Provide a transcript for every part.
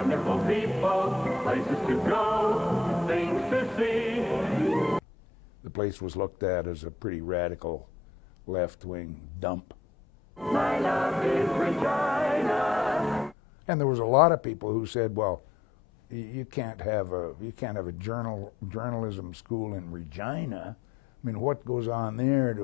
Wonderful people, places to go, things to see. The place was looked at as a pretty radical left-wing dump. My love is Regina. And there was a lot of people who said, well, you can't have a journalism school in Regina. I mean, what goes on there?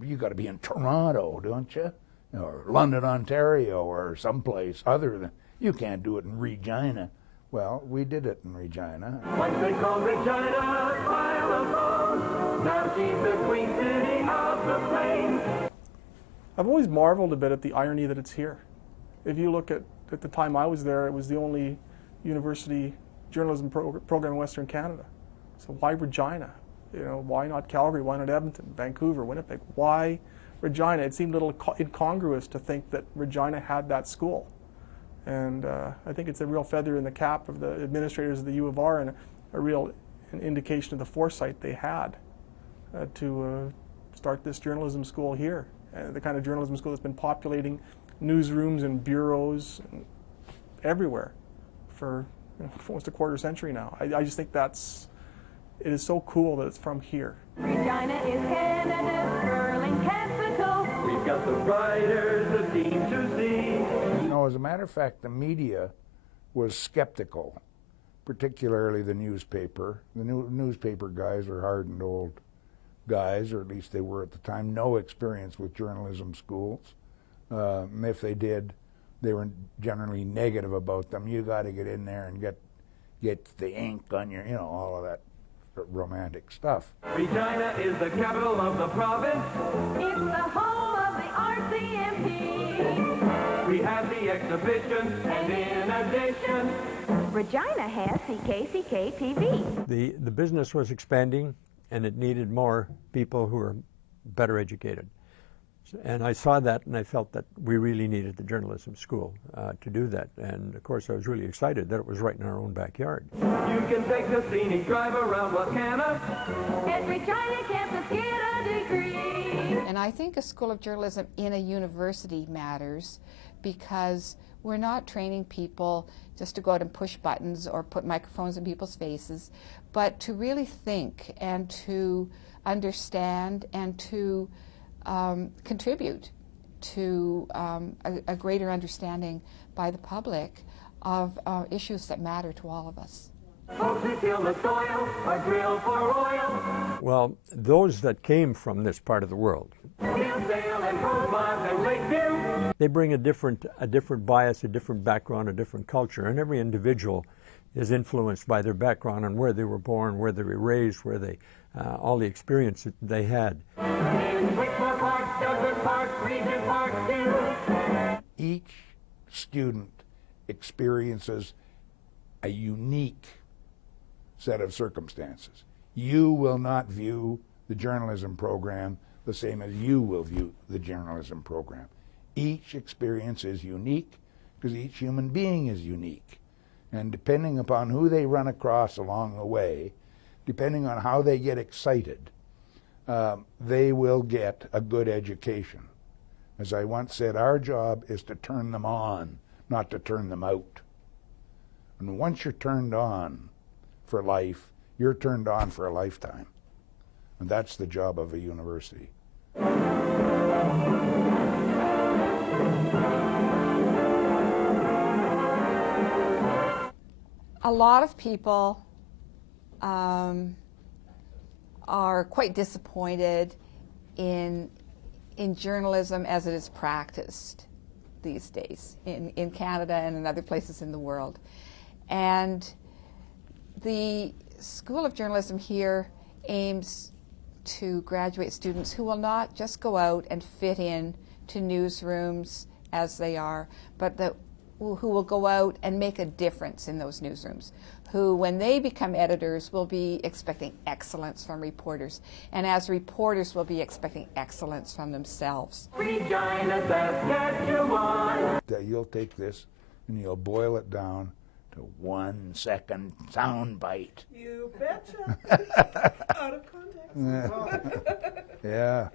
You got to be in Toronto, don't you? Or London, Ontario, or someplace other than. You can't do it in Regina. Well, we did it in Regina. Once they called Regina a pile of bones. Now she's the queen city of the plains. I've always marveled a bit at the irony that it's here. If you look at the time I was there, it was the only university journalism program in Western Canada. So why Regina? You know, why not Calgary? Why not Edmonton, Vancouver, Winnipeg? Why Regina? It seemed a little incongruous to think that Regina had that school. And I think it's a real feather in the cap of the administrators of the U of R and a real indication of the foresight they had to start this journalism school here. The kind of journalism school that's been populating newsrooms and bureaus and everywhere for almost a quarter century now. I just think it is so cool that it's from here. Regina is Canada's curling capital. We've got the riders, the team to see. You know, as a matter of fact, the media was skeptical, particularly the newspaper. The newspaper guys are hardened old guys, or at least they were at the time, no experience with journalism schools. If they did, they were generally negative about them. You got to get in there and get the ink on your, all of that romantic stuff. Regina is the capital of the province. It's the home of the RCMP. We have the exhibition, and in addition, Regina has CKCK TV. The business was expanding, and it needed more people who were better educated. And I saw that, and I felt that we really needed the journalism school to do that. And of course, I was really excited that it was right in our own backyard. You can take the scenic drive around Wascana. At Regina campus, get a degree. And I think a school of journalism in a university matters because we're not training people just to go out and push buttons or put microphones in people's faces, but to really think and to understand and to contribute to a greater understanding by the public of issues that matter to all of us. Folks who till the soil or drill for oil. Well, those that came from this part of the world, Hillsdale and Rosemont and Lakeview. they bring a different bias, a different background, a different culture, and every individual is influenced by their background and where they were born, where they were raised, where they all the experience that they had. In Wickmore Park, Douglas Park, Regent Park, too. Each student experiences a unique set of circumstances. You will not view the journalism program the same as you will view the journalism program. Each experience is unique because each human being is unique. And depending upon who they run across along the way, depending on how they get excited, they will get a good education. As I once said, our job is to turn them on, not to turn them out. And once you're turned on for life, you're turned on for a lifetime. And that's the job of a university. A lot of people are quite disappointed in journalism as it is practiced these days in Canada and in other places in the world. And the School of Journalism here aims to graduate students who will not just go out and fit in to newsrooms as they are, but who will go out and make a difference in those newsrooms, who, when they become editors, will be expecting excellence from reporters, and as reporters will be expecting excellence from themselves. Regina, Saskatchewan. You'll take this and you'll boil it down to 1 second sound bite. You betcha. Out of context. Yeah.